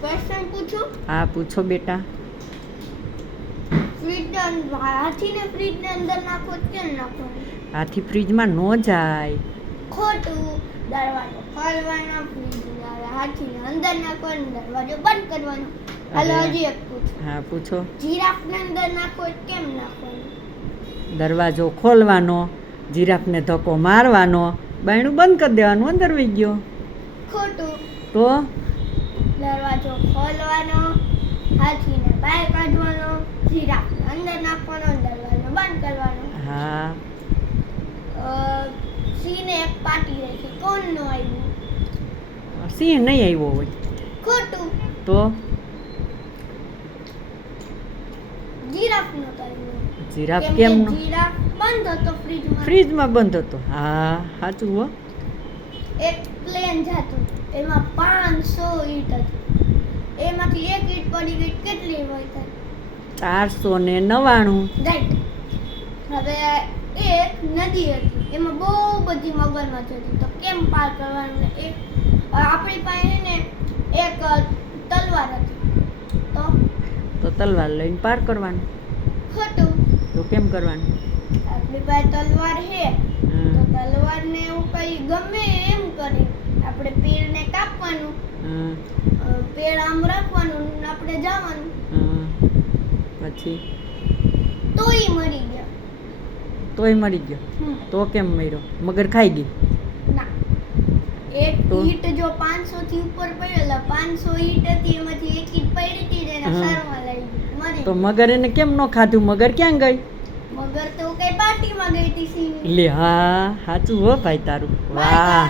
Question પૂછું? હા પૂછો બેટા. ફ્રીજ હાથીને ફ્રીજને અંદર નાખો કેમ નાખવાનું હાથી ફ્રીજમાં ન જાય. ખોટું. દરવાજો ખોલવાનો ફ્રીજ હાથીને અંદર નાખવાનો દરવાજો બંધ કરવાનો. હાલો હજી એક પૂછો. હા પૂછો. જીરાફને અંદર નાખો કેમ નાખવાનો? દરવાજો ખોલવાનો જીરાફને ધક્કો મારવાનો બાયણું બંધ કરી દેવાનું અંદર વહી ગયો. ખોટું. તો? દરવાજો ખોલવાનો હાથીને બહાર કાઢવાનો જીરાફને અંદર નાખવાનો દરવાજો બંધ કરવાનો. હા. સિંહને એક પાટી રાખી કોણ નો આવ્યું? સિંહ નહીં આવ્યો હોય. ખોટું. તો? જીરાફ નો આવ્યું. જીરાફ કેમ કેમ જીરાફ બંધ હતો ફ્રીજમાં. ફ્રીજમાં બંધ હતો. હા સાચું હો. એક પ્લેન જાતું એમાં પાંચસો ઈંટ હતી. એમાંથી એક ઈટ પડી ગઈ કેટલી હોય થાય ચારસો ને નવ્વાણું. રાઈટ. હવે એક નદી હતી. એમાં બહુ બધી મગરમચ્છ હતી. તો કેમ પાર કરવાનું? એક આપણી પાસે ને એક તલવાર હતી. તો? તો તલવાર લઈને પાર કરવાનું. ખોટું. તો કેમ કરવાનું? આપણી પાસે તલવાર છે તો હમ, તલવારને એવું કઈ ગમે એમ કરી આપણે અ, પેડ આમ રાખવાનું આપણે જવાનું. પછી? તોય મરી ગયા. તોય મરી ગયો? તો કેમ મર્યો? મગર ખાઈ ગઈ એક? જો થી ઉપર પડેલા પાંચસો ઈંટ હતી એમાંથી એક ઈંટ પડી હતી ને સારમાં લઈ મરી તો મગર એને કેમ નો ખાધું? મગર ક્યાં ગઈ? મગર તો કઈ પાર્ટીમાં ગઈ હતી લે હા સાચું હો ભાઈ તારું. વાહ